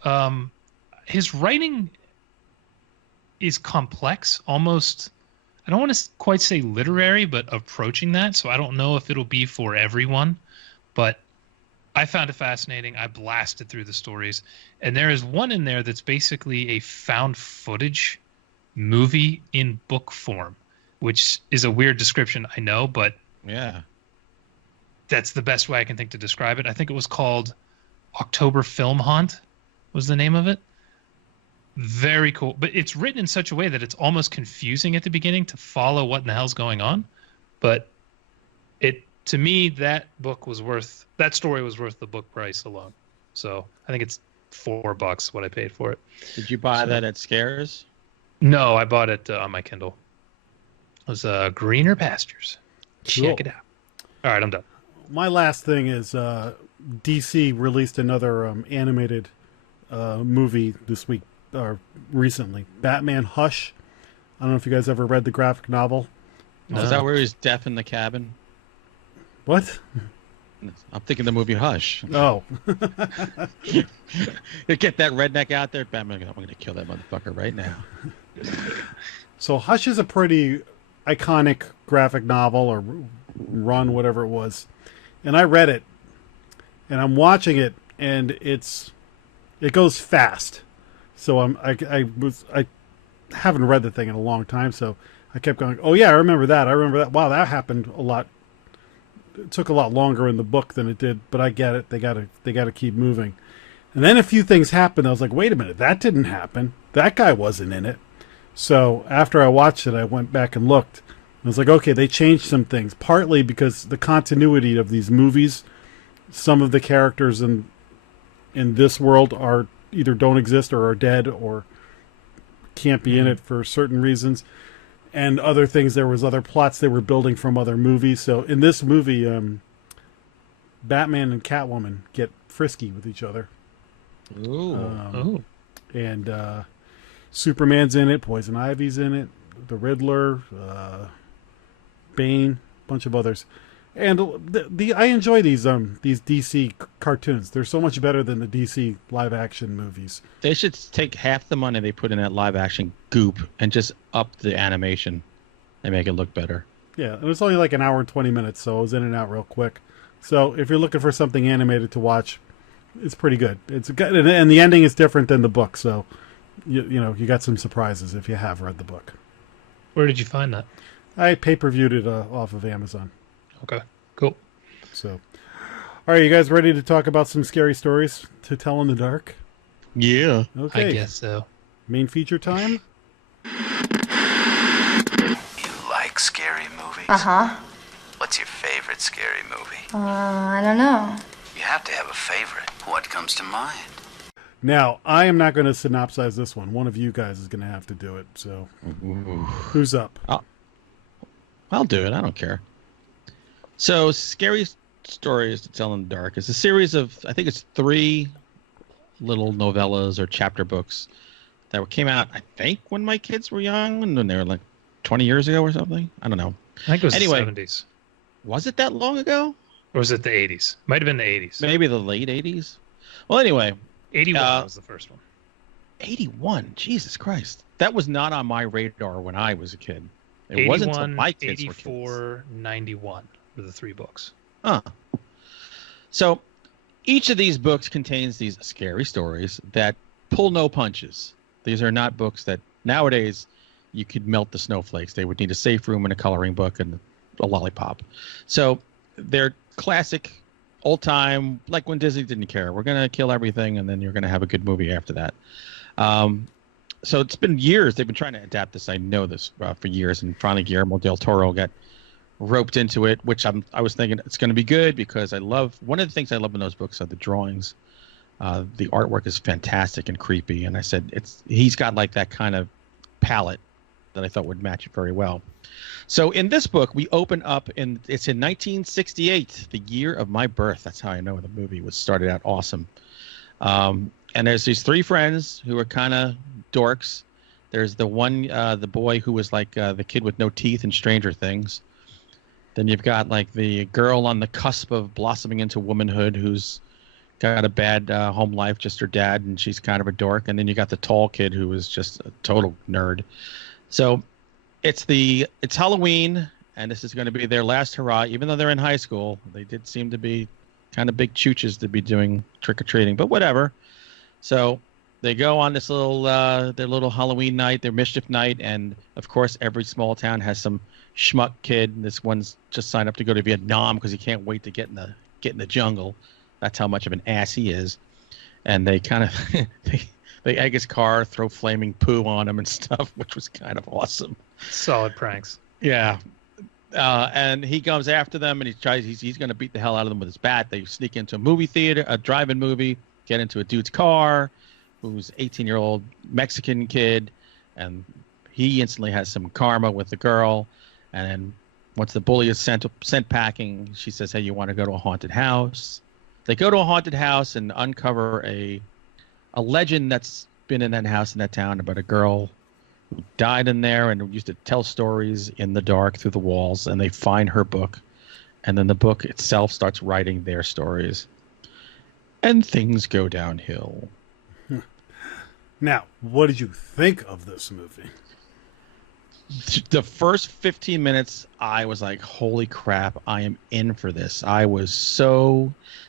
His writing is complex, almost, I don't want to quite say literary, but approaching that. So I don't know if it'll be for everyone, but I found it fascinating. I blasted through the stories, and there is one in there that's basically a found footage movie in book form, which is a weird description, I know, but Yeah. that's the best way I can think to describe it. I think it was called October Film Haunt was the name of it. Very cool. But it's written in such a way that it's almost confusing at the beginning to follow what in the hell's going on. But to me, that story was worth the book price alone. So I think it's $4 what I paid for it. Did you buy that at Scares? No, I bought it on my Kindle. It was Greener Pastures. Check it out. All right, I'm done. My last thing is DC released another animated movie this week, or recently. Batman Hush. I don't know if you guys ever read the graphic novel. No. Is that where he's deaf in the cabin? What? I'm thinking the movie Hush. Oh. You get that redneck out there, Batman. I'm going to kill that motherfucker right now. So Hush is a pretty iconic graphic novel, or run, whatever it was. And I read it, and I'm watching it, and it goes fast. So I haven't read the thing in a long time, so I kept going, oh yeah, I remember that. Wow, that happened a lot. It took a lot longer in the book than it did, but I get it. They gotta keep moving. And then a few things happened. I was like, wait a minute, that didn't happen. That guy wasn't in it. So after I watched it, I went back and looked. I was like, okay, they changed some things, partly because the continuity of these movies. Some of the characters in this world are either don't exist or are dead or can't be in it for certain reasons. And other things, there was other plots they were building from other movies. So in this movie, Batman and Catwoman get frisky with each other. Ooh. And Superman's in it, Poison Ivy's in it, the Riddler, Bane, a bunch of others. And I enjoy these DC cartoons. They're so much better than the DC live action movies. They should take half the money they put in that live action goop and just up the animation and make it look better. Yeah, it was only like an hour and 20 minutes, so I was in and out real quick. So if you're looking for something animated to watch, it's pretty good. It's good, and the ending is different than the book, so you got some surprises if you have read the book. Where did you find that? I pay-per-viewed it off of Amazon. Okay, cool. So, all right, you guys ready to talk about some scary stories to tell in the dark? Yeah. Okay. I guess so. Main feature time? You like scary movies? Uh-huh. What's your favorite scary movie? I don't know. You have to have a favorite. What comes to mind? Now, I am not going to synopsize this one. One of you guys is going to have to do it. So, who's up? I'll do it. I don't care. So, Scary Stories to Tell in the Dark is a series of, I think it's 3 little novellas or chapter books that came out, I think, when my kids were young, when they were like 20 years ago or something. I don't know. I think it was the 70s. Was it that long ago? Or was it the 80s? Might have been the 80s. Maybe the late 80s. Well, anyway. 81 was the first one. 81? Jesus Christ. That was not on my radar when I was a kid. It 81, wasn't until my kids 84, were kids. 91 were the 3 books. So each of these books contains these scary stories that pull no punches. These are not books that nowadays you could melt the snowflakes. They would need a safe room and a coloring book and a lollipop. So they're classic, old time, like when Disney didn't care. We're going to kill everything and then you're going to have a good movie after that. So it's been years. They've been trying to adapt this. I know this for years. And finally Guillermo del Toro got roped into it, which I was thinking it's going to be good because one of the things I love in those books are the drawings. The artwork is fantastic and creepy. And I said, he's got like that kind of palette that I thought would match it very well. So in this book, we open up it's in 1968, the year of my birth. That's how I know the movie was started out awesome. And there's these 3 friends who are kind of dorks. There's the one, the boy who was like the kid with no teeth in Stranger Things. Then you've got like the girl on the cusp of blossoming into womanhood who's got a bad home life, just her dad, and she's kind of a dork. And then you got the tall kid who is just a total nerd. So it's Halloween, and this is going to be their last hurrah. Even though they're in high school, they did seem to be kind of big chooches to be doing trick-or-treating, but whatever. So they go on this little their little Halloween night, their mischief night, and of course every small town has some schmuck kid. This one's just signed up to go to Vietnam because he can't wait to get in the jungle. That's how much of an ass he is. And they kind of they egg his car, throw flaming poo on him and stuff, which was kind of awesome. Solid pranks. Yeah. And he comes after them, and he's going to beat the hell out of them with his bat. They sneak into a movie theater, a drive-in movie, get into a dude's car, who's 18-year-old Mexican kid, and he instantly has some karma with the girl. And then once the bully is sent packing, she says, hey, you want to go to a haunted house? They go to a haunted house and uncover a legend that's been in that house in that town about a girl who died in there and used to tell stories in the dark through the walls, and they find her book, and then the book itself starts writing their stories, and things go downhill. Now, what did you think of this movie? The first 15 minutes, I was like, holy crap, I am in for this.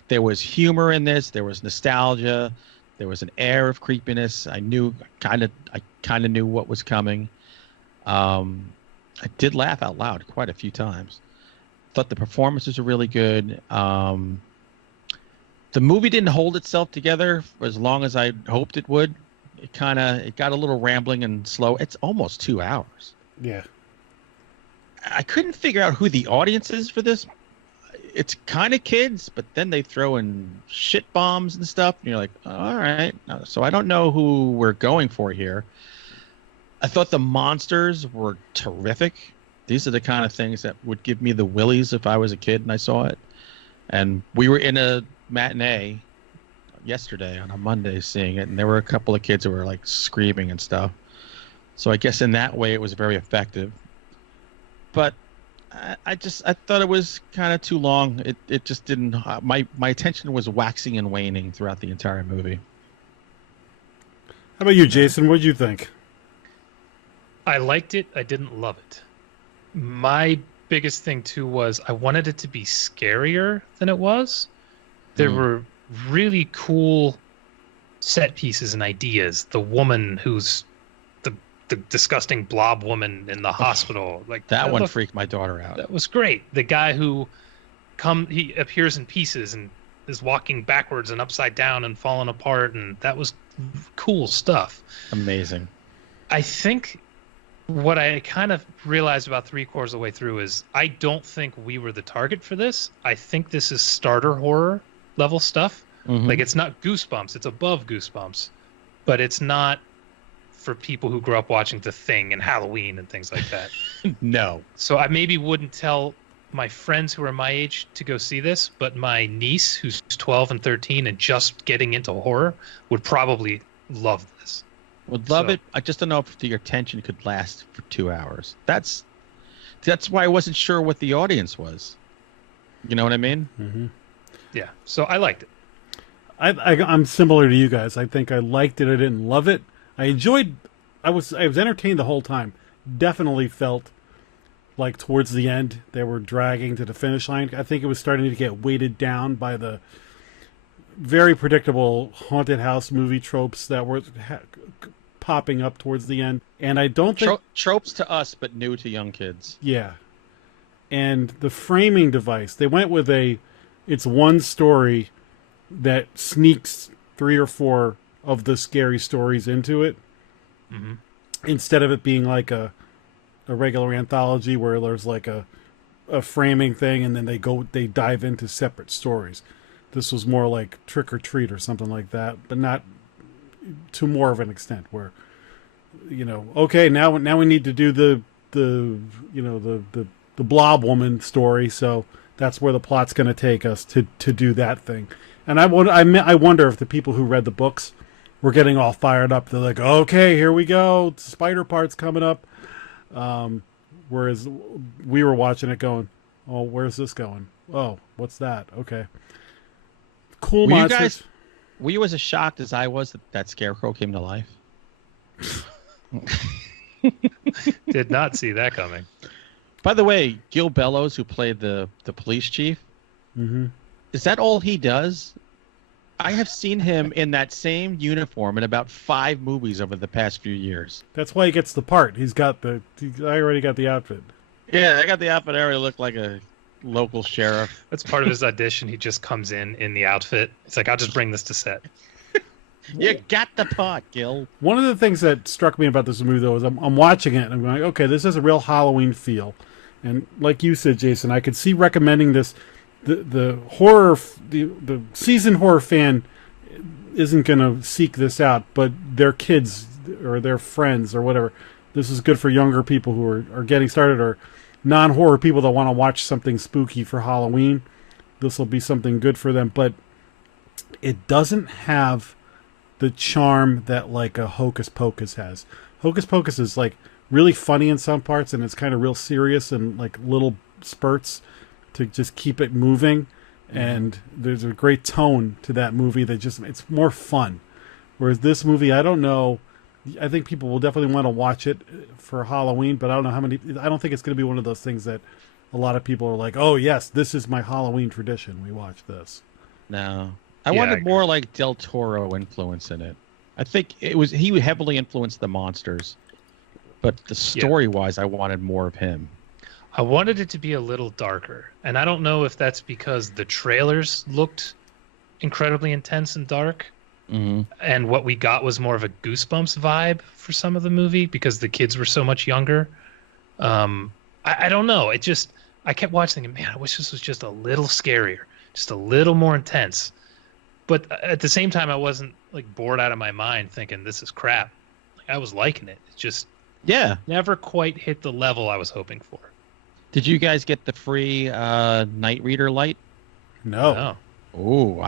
There was humor in this, there was nostalgia, there was an air of creepiness. I kind of knew what was coming. I did laugh out loud quite a few times. Thought the performances were really good. The movie didn't hold itself together for as long as I hoped it would. It got a little rambling and slow. It's almost 2 hours. Yeah. I couldn't figure out who the audience is for this. It's kind of kids, but then they throw in shit bombs and stuff. And you're like, all right. So I don't know who we're going for here. I thought the monsters were terrific. These are the kind of things that would give me the willies if I was a kid and I saw it. And we were in a matinee yesterday on a Monday seeing it, and there were a couple of kids who were like screaming and stuff. So I guess in that way it was very effective. But I thought it was kind of too long. It just didn't. My attention was waxing and waning throughout the entire movie. How about you, Jason? What did you think? I liked it. I didn't love it. My biggest thing too was I wanted it to be scarier than it was. There were really cool set pieces and ideas. The woman who's the disgusting blob woman in the hospital, like that one freaked my daughter out. That was great. The guy who he appears in pieces and is walking backwards and upside down and falling apart, and that was cool stuff. Amazing. I think what I kind of realized about 3/4 of the way through is I don't think we were the target for this. I think this is starter horror level stuff. Mm-hmm. Like, it's not Goosebumps, it's above Goosebumps, but it's not for people who grew up watching The Thing and Halloween and things like that. No. So I maybe wouldn't tell my friends who are my age to go see this, but my niece, who's 12 and 13 and just getting into horror, would probably love this. Would love it. I just don't know if your attention could last for 2 hours. That's why I wasn't sure what the audience was. You know what I mean? Mm-hmm. Yeah. So I liked it. I'm similar to you guys. I think I liked it. I didn't love it. I enjoyed. I was entertained the whole time. Definitely felt like towards the end they were dragging to the finish line. I think it was starting to get weighted down by the very predictable haunted house movie tropes that were popping up towards the end. And I don't think tropes to us, but new to young kids. Yeah. And the framing device, they went with it's one story that sneaks 3 or 4 of the scary stories into it, instead of it being like a regular anthology where there's like a framing thing and then they dive into separate stories. This was more like Trick or Treat or something like that, but not to more of an extent where, okay, now we need to do the blob woman story, so that's where the plot's going to take us to do that thing. And I wonder if the people who read the books were getting all fired up. They're like, okay, here we go. Spider part's coming up. Whereas we were watching it going, oh, where's this going? Oh, what's that? Okay. Cool monsters. Were you as shocked as I was that Scarecrow came to life? Did not see that coming. By the way, Gil Bellows, who played the police chief, Is that all he does? I have seen him in that same uniform in about 5 movies over the past few years. That's why he gets the part. I already got the outfit. Yeah, I got the outfit. I already look like a local sheriff. That's part of his audition. He just comes in the outfit. It's like, I'll just bring this to set. You got the part, Gil. One of the things that struck me about this movie, though, is I'm watching it and I'm going, okay, this has a real Halloween feel. And like you said, Jason, I could see recommending this. The seasoned horror fan isn't going to seek this out, but their kids or their friends or whatever, this is good for younger people who are getting started, or non-horror people that want to watch something spooky for Halloween. This will be something good for them, but it doesn't have the charm that like a Hocus Pocus has. Hocus Pocus is like really funny in some parts, and it's kind of real serious and like little spurts to just keep it moving. And there's a great tone to that movie that just, it's more fun. Whereas this movie, I don't know, I think people will definitely want to watch it for Halloween, but I don't know I don't think it's going to be one of those things that a lot of people are like, oh yes, this is my Halloween tradition, we watch this. No. I wanted more like Del Toro influence in it. I think he heavily influenced the monsters, but the story-wise, I wanted more of him. I wanted it to be a little darker, and I don't know if that's because the trailers looked incredibly intense and dark, and what we got was more of a Goosebumps vibe for some of the movie because the kids were so much younger. I don't know. I kept watching thinking, man, I wish this was just a little scarier, just a little more intense. But at the same time, I wasn't like bored out of my mind thinking this is crap. Like, I was liking it. It just never quite hit the level I was hoping for. Did you guys get the free Night Reader light? No. Oh,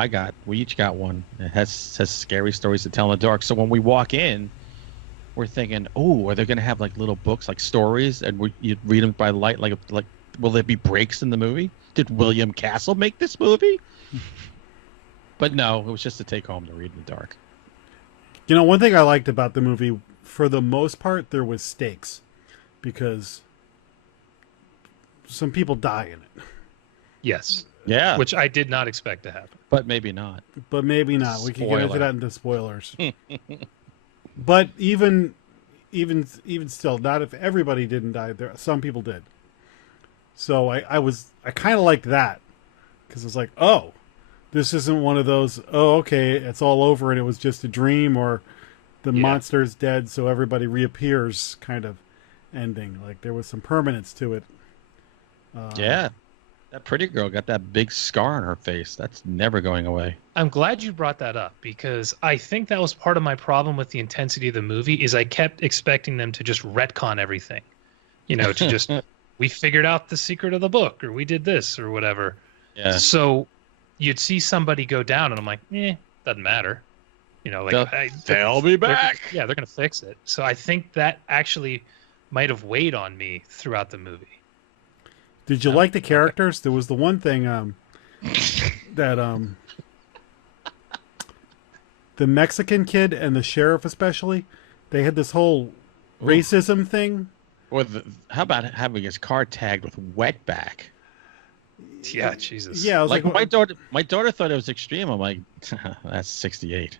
we each got one. It has scary stories to tell in the dark. So when we walk in, we're thinking, oh, are they going to have like little books, like stories, and you read them by light? Like, will there be breaks in the movie? Did William Castle make this movie? But no, it was just to take home to read in the dark. You know, one thing I liked about the movie, for the most part, there was stakes, because some people die in it. Yes. Yeah. Which I did not expect to happen. But maybe not. We can get into that into spoilers. But even still, not if everybody didn't die, some people did. So I kind of liked that, because it's like, oh, this isn't one of those, oh, okay, it's all over and it was just a dream, or the monster's dead so everybody reappears kind of ending. Like, there was some permanence to it. That pretty girl got that big scar on her face. That's never going away. I'm glad you brought that up, because I think that was part of my problem with the intensity of the movie, is I kept expecting them to just retcon everything. You know, to just, we figured out the secret of the book, or we did this, or whatever. Yeah. So you'd see somebody go down, and I'm like, doesn't matter. You know, like they'll be back. They're going to fix it. So I think that actually might have weighed on me throughout the movie. Did you like the characters? There was the one thing that the Mexican kid and the sheriff especially, they had this whole racism thing. Or how about having his car tagged with wetback? Yeah, Jesus. Yeah, I was like my daughter thought it was extreme. I'm like, that's 68.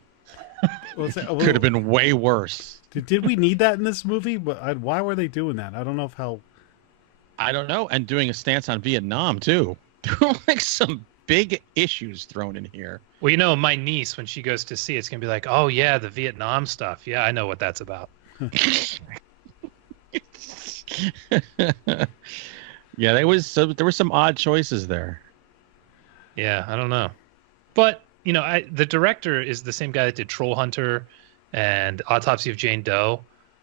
Could have been way worse. Did we need that in this movie? But why were they doing that? I don't know I don't know. And doing a stance on Vietnam, too. There were like some big issues thrown in here. Well, you know, my niece, when she goes to see it, it's going to be like, oh, yeah, the Vietnam stuff. Yeah, I know what that's about. Yeah, there were some odd choices there. Yeah, I don't know. But, you know, the director is the same guy that did Troll Hunter and Autopsy of Jane Doe.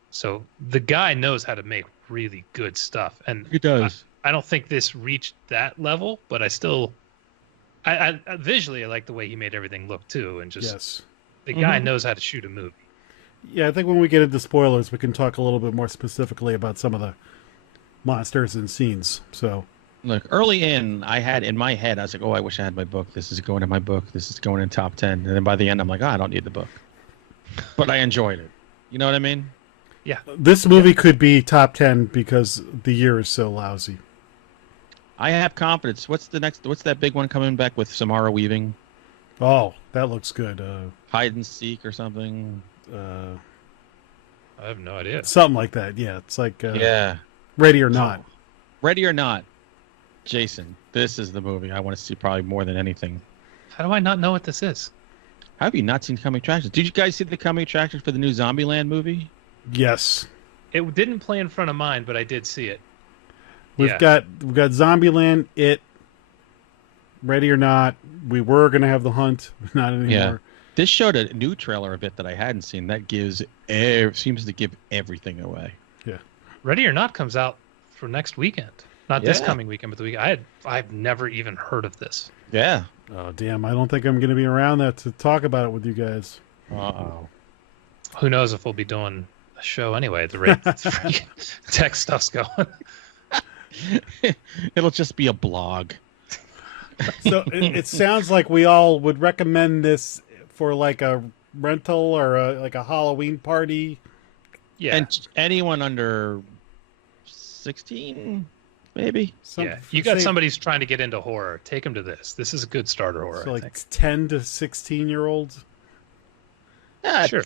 So the guy knows how to make really good stuff. And he does. I don't think this reached that level, but I visually I like the way he made everything look too, and just the guy knows how to shoot a movie. Yeah, I think when we get into spoilers, we can talk a little bit more specifically about some of the monsters and scenes. So, look, early I had in my head, I was like, oh, I wish I had my book. This is going in my book. This is going in top 10. And then by the end, I'm like, I don't need the book. But I enjoyed it. You know what I mean? Yeah. This movie could be top 10 because the year is so lousy. I have confidence. What's the next? What's that big one coming back with Samara Weaving? Oh, that looks good. Hide and Seek or something? I have no idea. Something like that. Yeah, it's like Yeah. Ready or Not. Ready or Not. Jason, this is the movie I want to see probably more than anything. How do I not know what this is? How have you not seen Coming Attractions? Did you guys see the Coming Attractions for the new Zombieland movie? Yes. It didn't play in front of mine, but I did see it. We've got Zombieland, It, Ready or Not. We were gonna have The Hunt, not anymore. Yeah. This showed a new trailer of it that I hadn't seen. That seems to give everything away. Yeah. Ready or Not comes out for next weekend. Not this Yeah. coming weekend, but the week. I've never even heard of this. Yeah. Oh damn! I don't think I'm gonna be around that to talk about it with you guys. Uh-oh. Who knows if we'll be doing a show anyway at the rate the tech stuff's going. It'll just be a blog. So it sounds like we all would recommend this for like a rental or like a Halloween party. Yeah. And anyone under 16, maybe? You got somebody who's trying to get into horror. Take them to this. This is a good starter horror. So I like think. 10 to 16-year-olds. Yeah, Sure.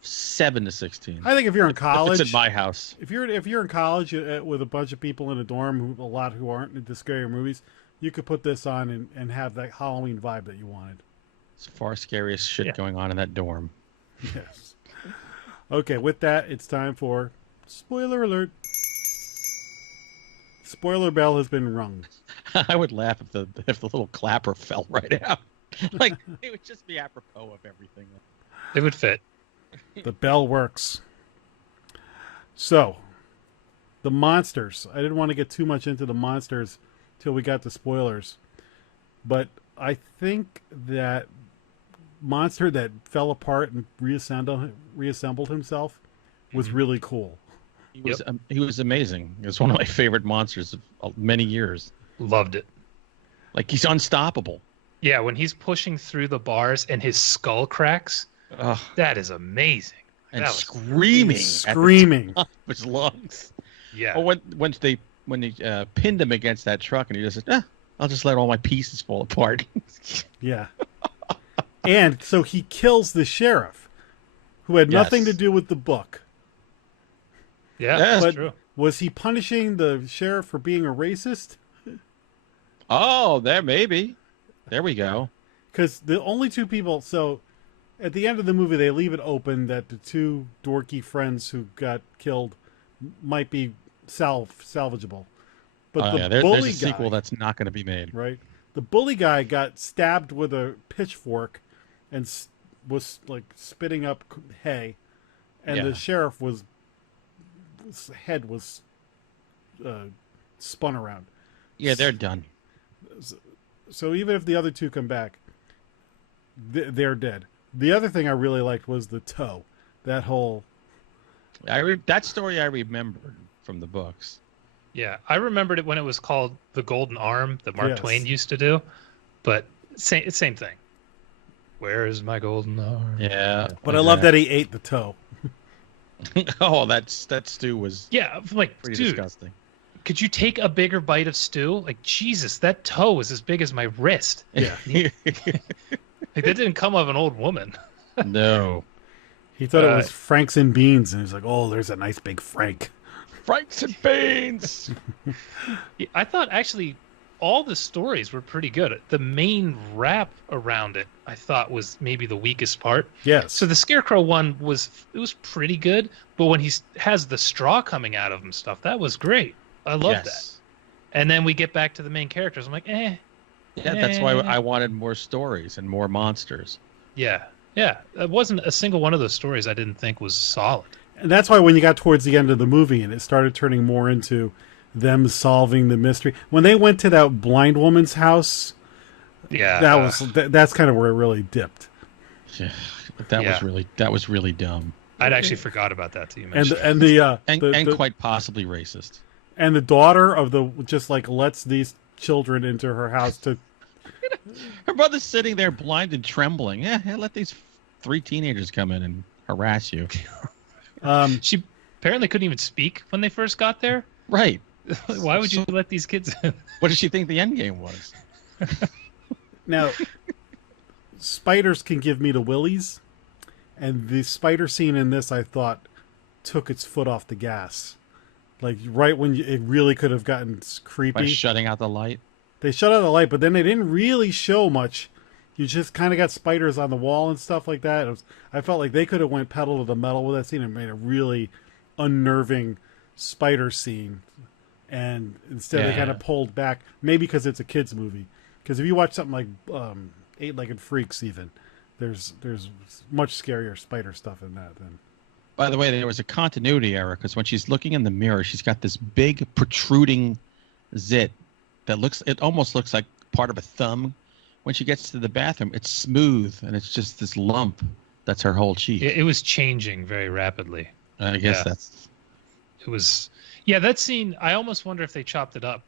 7 to 16. I think if you're in college, It's at my house. if you're in college with a bunch of people in a dorm, a lot who aren't into scary movies, you could put this on and have that Halloween vibe that you wanted. It's far scariest shit going on in that dorm. Yes. Okay, with that, it's time for spoiler alert. Spoiler bell has been rung. I would laugh if the little clapper fell right out. Like it would just be apropos of everything. It would fit. The bell works. So, the monsters. I didn't want to get too much into the monsters till we got the spoilers. But I think that monster that fell apart and reassembled himself was really cool. He was amazing. It's one of my favorite monsters of many years. Loved it. Like he's unstoppable. Yeah, when he's pushing through the bars and his skull cracks, that is amazing. And that was screaming screaming at the top of his lungs. Yeah. Or when they pinned him against that truck and he just said, I'll just let all my pieces fall apart. Yeah. And so he kills the sheriff, who had nothing to do with the book. Yeah, that's but true. Was he punishing the sheriff for being a racist? Oh, maybe. There we go. Because the only two people... So, at the end of the movie, they leave it open that the two dorky friends who got killed might be salvageable. But the bully there's a guy, sequel that's not going to be made. Right? The bully guy got stabbed with a pitchfork and was like spitting up hay. And the sheriff his head was spun around. Yeah, they're done. So even if the other two come back, they're dead. The other thing I really liked was the toe. That whole... that story I remembered from the books. Yeah, I remembered it when it was called The Golden Arm that Mark Yes. Twain used to do. But same thing. Where is my golden arm? Yeah. But I love that he ate the toe. Oh, that stew was like, pretty dude, disgusting. could you take a bigger bite of stew? Like, Jesus, that toe was as big as my wrist. Yeah. Like, that didn't come of an old woman. No. He thought it was Franks and beans, and he was like, oh, there's a nice big Frank. Franks and beans! I thought, actually, all the stories were pretty good. The main wrap around it, I thought, was maybe the weakest part. Yes. So the Scarecrow one was pretty good, but when he has the straw coming out of him stuff, that was great. I love that. And then we get back to the main characters. I'm like, Yeah, that's why I wanted more stories and more monsters. Yeah. It wasn't a single one of those stories I didn't think was solid. And that's why when you got towards the end of the movie and it started turning more into them solving the mystery. When they went to that blind woman's house, that's kind of where it really dipped. Yeah, that was really dumb. I'd actually forgot about that till you mentioned. And quite possibly racist. And the daughter of just like lets these children into her house to... Her mother's sitting there blind and trembling. Yeah, let these 3 teenagers come in and harass you. She apparently couldn't even speak when they first got there. Right. Why would you let these kids in? What did she think the end game was? Now, spiders can give me the willies, and the spider scene in this, I thought, took its foot off the gas. Like, right when it really could have gotten creepy. By shutting out the light? They shut out the light, but then they didn't really show much. You just kind of got spiders on the wall and stuff like that. I felt like they could have went pedal to the metal with that scene and made a really unnerving spider scene. And instead they kind of pulled back, maybe because it's a kid's movie. Because if you watch something like Eight-Legged Freaks even, there's much scarier spider stuff in that than... By the way, there was a continuity error because when she's looking in the mirror, she's got this big protruding zit that almost looks like part of a thumb. When she gets to the bathroom, it's smooth and it's just this lump that's her whole cheek. It was changing very rapidly. I guess it was. Yeah, that scene. I almost wonder if they chopped it up,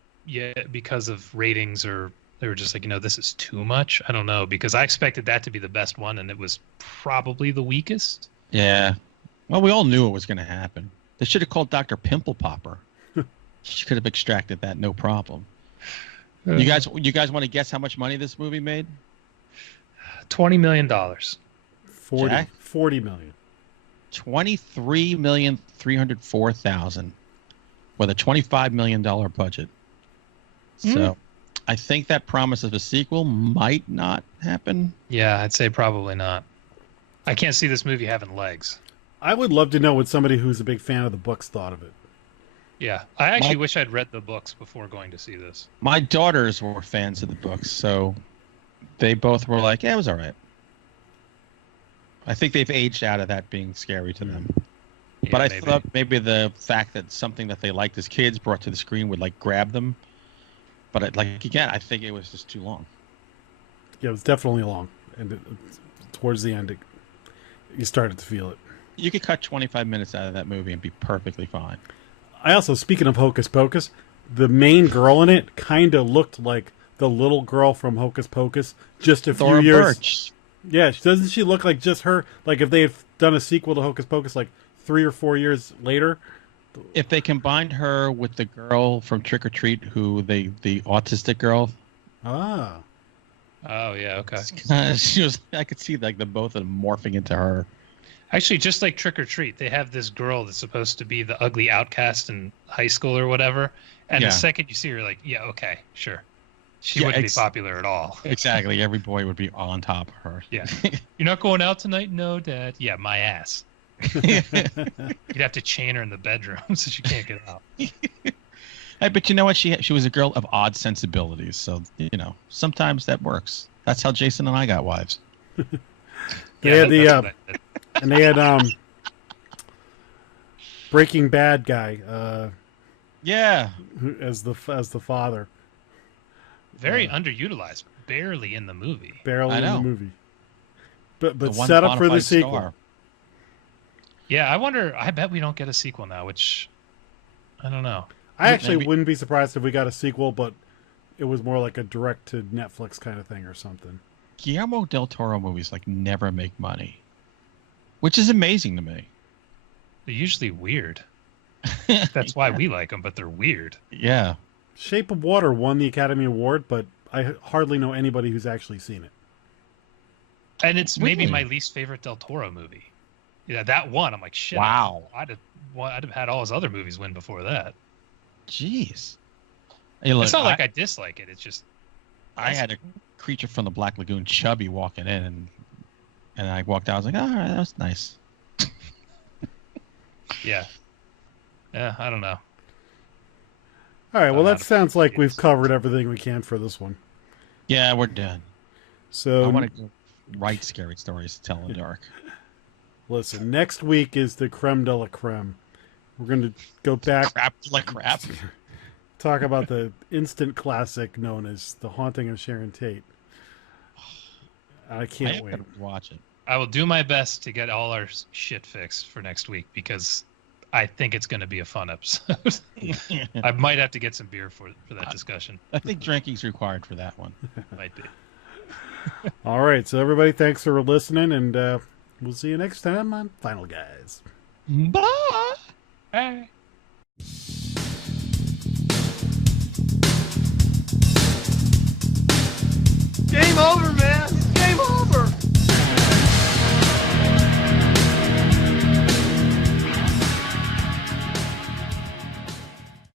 because of ratings, or they were just like, this is too much. I don't know, because I expected that to be the best one, and it was probably the weakest. Yeah. Well, we all knew it was going to happen. They should have called Dr. Pimple Popper. She could have extracted that, no problem. You guys want to guess how much money this movie made? $20 million. 40 million. $23,304,000 with a $25 million budget. So I think that promise of a sequel might not happen. Yeah, I'd say probably not. I can't see this movie having legs. I would love to know what somebody who's a big fan of the books thought of it. Yeah, I actually wish I'd read the books before going to see this. My daughters were fans of the books, so they both were like, yeah, it was all right. I think they've aged out of that being scary to them. Yeah, but I thought maybe the fact that something that they liked as kids brought to the screen would, grab them. But, again, I think it was just too long. Yeah, it was definitely long. And towards the end, you started to feel it. You could cut 25 minutes out of that movie and be perfectly fine. I also, speaking of Hocus Pocus, the main girl in it kind of looked like the little girl from Hocus Pocus just a few years. Birch. Yeah, doesn't she look like just her? Like if they had done a sequel to Hocus Pocus 3 or 4 years later. If they combined her with the girl from Trick or Treat, the autistic girl. Ah. Oh yeah, okay. She was. I could see the both of them morphing into her. Actually, just like Trick or Treat, they have this girl that's supposed to be the ugly outcast in high school or whatever. And the second you see her, you're like, yeah, okay, sure. She wouldn't be popular at all. Exactly. Every boy would be on top of her. Yeah. You're not going out tonight? No, Dad. Yeah, my ass. You'd have to chain her in the bedroom so she can't get out. Hey, but you know what? She was a girl of odd sensibilities. So, sometimes that works. That's how Jason and I got wives. They had Breaking Bad guy. As the father. Very underutilized. Barely in the movie. Barely in the movie. But set up for the sequel. Star. Yeah, I bet we don't get a sequel now, which I don't know. I actually wouldn't be surprised if we got a sequel, but it was more like a direct to Netflix kind of thing or something. Guillermo del Toro movies never make money, which is amazing to me. They're usually weird. That's why we like them, but they're weird. Yeah. Shape of Water won the Academy Award, but I hardly know anybody who's actually seen it. And it's maybe my least favorite Del Toro movie. Yeah, that one, I'm like, shit. Wow. I'd have had all his other movies win before that. Jeez. Hey, look, it's not like I dislike it. It's just... I had a Creature from the Black Lagoon chubby walking in, and I walked out. I was like, all right, that was nice. Yeah, I don't know. All right, well, that sounds like we've covered everything we can for this one. Yeah, we're done. So I want to write scary stories to tell in the dark. Listen, next week is the creme de la creme. We're going to go back. Crap de la crap. Talk about the instant classic known as The Haunting of Sharon Tate. I can't wait to watch it. I will do my best to get all our shit fixed for next week because I think it's going to be a fun episode. I might have to get some beer for that discussion. I think drinking's required for that one. Might be. All right, so everybody, thanks for listening, and we'll see you next time on Final Guys. Bye. Bye.